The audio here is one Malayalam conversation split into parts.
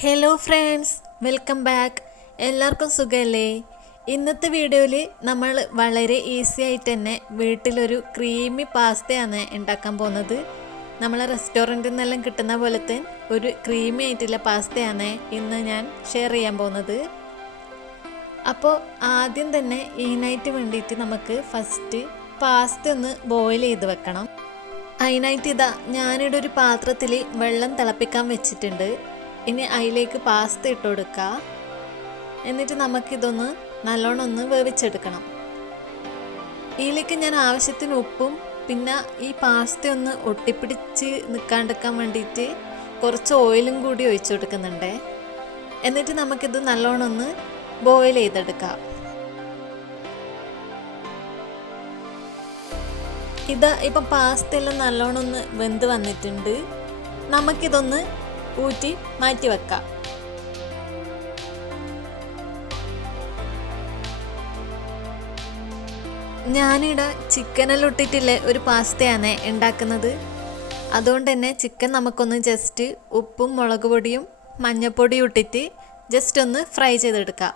Hello friends, welcome back. എല്ലാവർക്കും സുഖമല്ലേ? ഇന്നത്തെ വീഡിയോയിൽ നമ്മൾ വളരെ ഈസി ആയിട്ട് തന്നെ വീട്ടിലൊരു ക്രീമി പാസ്തയാണ് ഉണ്ടാക്കാൻ പോകുന്നത്. നമ്മളെ റെസ്റ്റോറൻറ്റിൽ നിന്നെല്ലാം കിട്ടുന്ന പോലത്തെ ഒരു ക്രീമി ആയിട്ടുള്ള പാസ്തയാണ് ഇന്ന് ഞാൻ ഷെയർ ചെയ്യാൻ പോകുന്നത്. അപ്പോൾ ആദ്യം തന്നെ ഇതിനായിട്ട് വേണ്ടിയിട്ട് നമുക്ക് ഫസ്റ്റ് പാസ്ത ഒന്ന് ബോയിൽ ചെയ്ത് വെക്കണം. അതിനായിട്ട് ഞാനിവിടെ ഒരു പാത്രത്തിൽ വെള്ളം തിളപ്പിക്കാൻ വെച്ചിട്ടുണ്ട്. ഇനി അതിലേക്ക് പാസ്ത ഇട്ട് കൊടുക്കുക. എന്നിട്ട് നമുക്കിതൊന്ന് നല്ലോണം ഒന്ന് വേവിച്ചെടുക്കണം. ഇതിലേക്ക് ഞാൻ ആവശ്യത്തിന് ഉപ്പും പിന്നെ ഈ പാസ്ത ഒന്ന് ഒട്ടിപ്പിടിച്ച് നിൽക്കാണ്ടിരിക്കാൻ വേണ്ടിയിട്ട് കുറച്ച് ഓയിലും കൂടി ഒഴിച്ചു കൊടുക്കുന്നുണ്ട്. എന്നിട്ട് നമുക്കിത് നല്ലോണം ഒന്ന് ബോയിൽ ചെയ്തെടുക്കാം. ഇപ്പം പാസ്ത എല്ലാം നല്ലോണം ഒന്ന് വെന്ത് വന്നിട്ടുണ്ട്. നമുക്കിതൊന്ന് ഊറ്റി മാറ്റി വെക്കാം. ഞാനിവിടെ ചിക്കനെല്ലാം ഇട്ടിട്ടില്ല ഒരു പാസ്തയാണ് ഉണ്ടാക്കുന്നത്. അതുകൊണ്ട് തന്നെ ചിക്കൻ നമുക്കൊന്ന് ജസ്റ്റ് ഉപ്പും മുളക് പൊടിയും മഞ്ഞൾപ്പൊടിയും ഇട്ടിട്ട് ജസ്റ്റ് ഒന്ന് ഫ്രൈ ചെയ്തെടുക്കാം.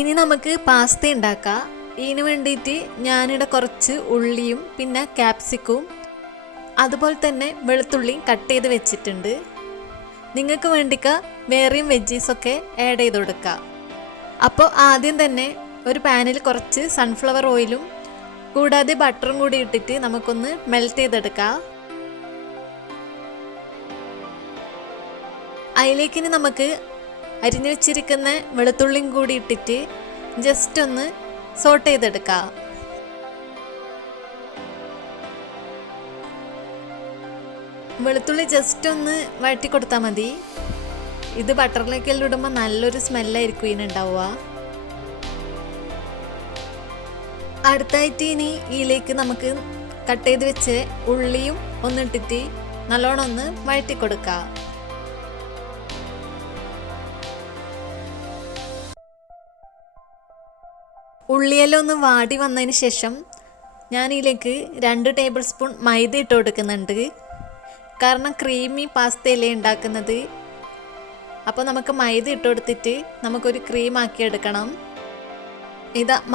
ഇനി നമുക്ക് പാസ്ത ഉണ്ടാക്കാം. ഇതിന് വേണ്ടിയിട്ട് ഞാനിവിടെ കുറച്ച് ഉള്ളിയും പിന്നെ ക്യാപ്സിക്കും അതുപോലെ തന്നെ വെളുത്തുള്ളിയും കട്ട് ചെയ്ത് വെച്ചിട്ടുണ്ട്. നിങ്ങൾക്ക് വേണ്ടിക്ക വേറെയും വെജീസൊക്കെ ആഡ് ചെയ്ത് കൊടുക്കാം. അപ്പോൾ ആദ്യം തന്നെ ഒരു പാനിൽ കുറച്ച് സൺഫ്ലവർ ഓയിലും കൂടാതെ ബട്ടറും കൂടി ഇട്ടിട്ട് നമുക്കൊന്ന് മെൽറ്റ് ചെയ്തെടുക്കാം. അതിലേക്കിനി നമുക്ക് അരിഞ്ഞു വെച്ചിരിക്കുന്ന വെളുത്തുള്ളിയും കൂടി ഇട്ടിട്ട് ജസ്റ്റ് ഒന്ന് സോട്ട് ചെയ്തെടുക്കാം. വെളുത്തുള്ളി ജസ്റ്റ് ഒന്ന് വഴറ്റി കൊടുത്താൽ മതി. ഇത് ബട്ടറിലേക്കെല്ലാം ഇടുമ്പോൾ നല്ലൊരു സ്മെല്ലായിരിക്കും ഇതിനുണ്ടാവുക. അടുത്തായിട്ട് ഇനി ഇതിലേക്ക് നമുക്ക് കട്ട് ചെയ്ത് വെച്ച് ഉള്ളിയും ഒന്നിട്ടിട്ട് നല്ലോണം ഒന്ന് വഴറ്റി കൊടുക്കാം. ഉള്ളിയെല്ലാം ഒന്ന് വാടി വന്നതിന് ശേഷം ഞാൻ ഇതിലേക്ക് 2 ടേബിൾ സ്പൂൺ മൈദ ഇട്ട് കൊടുക്കുന്നുണ്ട്. കാരണം ക്രീമി പാസ്തയല്ലേ ഉണ്ടാക്കുന്നത്. അപ്പോൾ നമുക്ക് മൈദ ഇട്ട് കൊടുത്തിട്ട് നമുക്കൊരു ക്രീം ആക്കി എടുക്കണം.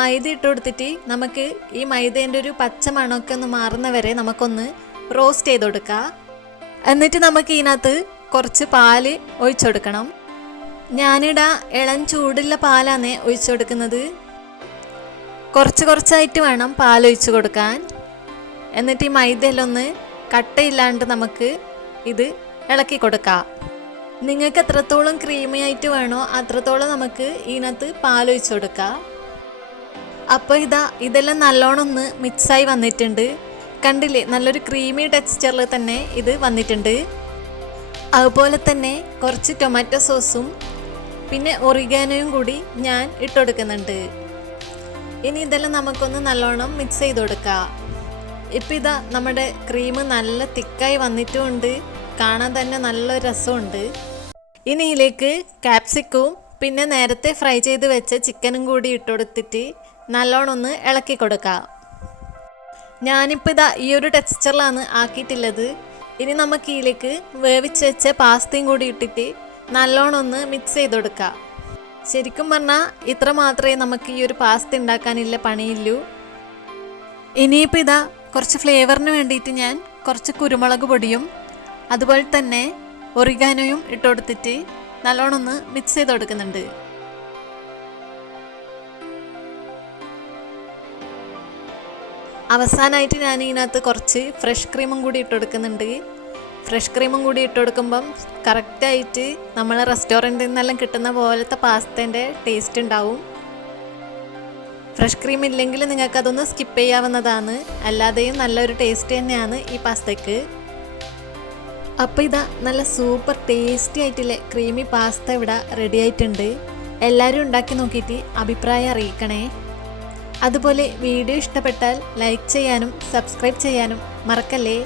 മൈദ ഇട്ട് കൊടുത്തിട്ട് നമുക്ക് ഈ മൈദേൻ്റെ ഒരു പച്ച മണമൊക്കെ ഒന്ന് മാറുന്ന വരെ നമുക്കൊന്ന് റോസ്റ്റ് ചെയ്ത് കൊടുക്കാം. എന്നിട്ട് നമുക്ക് ഇതിനകത്ത് കുറച്ച് പാല് ഒഴിച്ചു കൊടുക്കണം. ഞാനിവിടെ ഇളം ചൂടുള്ള പാലാണ് ഒഴിച്ചു കൊടുക്കുന്നത്. കുറച്ചായിട്ട് വേണം പാലൊഴിച്ച് കൊടുക്കാൻ. എന്നിട്ട് ഈ മൈദയെല്ലാം ഒന്ന് കട്ടയില്ലാണ്ട് നമുക്ക് ഇത് ഇളക്കി കൊടുക്കാം. നിങ്ങൾക്ക് എത്രത്തോളം ക്രീമി ആയിട്ട് വേണോ അത്രത്തോളം നമുക്ക് ഇതിനകത്ത് പാലൊഴിച്ച് കൊടുക്കാം. അപ്പോൾ ഇതെല്ലാം നല്ലോണം ഒന്ന് മിക്സായി വന്നിട്ടുണ്ട്. കണ്ടില്ലേ, നല്ലൊരു ക്രീമി ടെക്സ്ചറിൽ തന്നെ ഇത് വന്നിട്ടുണ്ട്. അതുപോലെ തന്നെ കുറച്ച് ടൊമാറ്റോ സോസും പിന്നെ ഒറിഗാനോയും കൂടി ഞാൻ ഇട്ടുകൊടുക്കുന്നുണ്ട്. ഇനി ഇതെല്ലാം നമുക്കൊന്ന് നല്ലോണം മിക്സ് ചെയ്ത് കൊടുക്കാം. ഇപ്പം നമ്മുടെ ക്രീം നല്ല തിക്കായി വന്നിട്ടുമുണ്ട്, കാണാൻ തന്നെ നല്ലൊരു രസമുണ്ട്. ഇനി ഇതിലേക്ക് ക്യാപ്സിക്കവും പിന്നെ നേരത്തെ ഫ്രൈ ചെയ്ത് വെച്ച ചിക്കനും കൂടി ഇട്ടുകൊടുത്തിട്ട് നല്ലോണം ഒന്ന് ഇളക്കി കൊടുക്കാം. ഞാനിപ്പോൾ ഈ ഒരു ടെക്സ്ചറിലാണ് ആക്കിയിട്ടുള്ളത്. ഇനി നമുക്ക് ഇതിലേക്ക് വേവിച്ച് വെച്ച പാസ്തയും കൂടി ഇട്ടിട്ട് നല്ലോണം ഒന്ന് മിക്സ് ചെയ്ത് കൊടുക്കാം. ശരിക്കും പറഞ്ഞാൽ ഇത്ര മാത്രമേ നമുക്ക് ഈ ഒരു പാസ്ത ഉണ്ടാക്കാനില്ല പണിയില്ലൂ. ഇനിയിപ്പോൾ കുറച്ച് ഫ്ലേവറിന് വേണ്ടിയിട്ട് ഞാൻ കുറച്ച് കുരുമുളക് പൊടിയും അതുപോലെ തന്നെ ഒറിഗാനോയും ഇട്ട് കൊടുത്തിട്ട് നല്ലോണം ഒന്ന് മിക്സ് ചെയ്ത് കൊടുക്കുന്നുണ്ട്. അവസാനമായിട്ട് ഞാൻ ഇതിനകത്ത് കുറച്ച് ഫ്രഷ് ക്രീമും കൂടി ഇട്ട് കൊടുക്കുന്നുണ്ട്. ഫ്രഷ് ക്രീമും കൂടി ഇട്ട് കൊടുക്കുമ്പം കറക്റ്റായിട്ട് നമ്മൾ റെസ്റ്റോറൻറ്റിൽ നിന്നെല്ലാം കിട്ടുന്ന പോലത്തെ പാസ്തേൻ്റെ ടേസ്റ്റ് ഉണ്ടാവും. ഫ്രഷ് ക്രീം ഇല്ലെങ്കിൽ നിങ്ങൾക്കതൊന്ന് സ്കിപ്പ് ചെയ്യാവുന്നതാണ്. അല്ലാതെയും നല്ലൊരു ടേസ്റ്റ് തന്നെയാണ് ഈ പാസ്തയ്ക്ക്. അപ്പോൾ നല്ല സൂപ്പർ ടേസ്റ്റി ആയിട്ടുള്ള ക്രീമി പാസ്ത ഇവിടെ റെഡി ആയിട്ടുണ്ട്. എല്ലാവരും ഉണ്ടാക്കി നോക്കിയിട്ട് അഭിപ്രായം അറിയിക്കണേ. അതുപോലെ വീഡിയോ ഇഷ്ടപ്പെട്ടാൽ ലൈക്ക് ചെയ്യാനും സബ്സ്ക്രൈബ് ചെയ്യാനും മറക്കല്ലേ.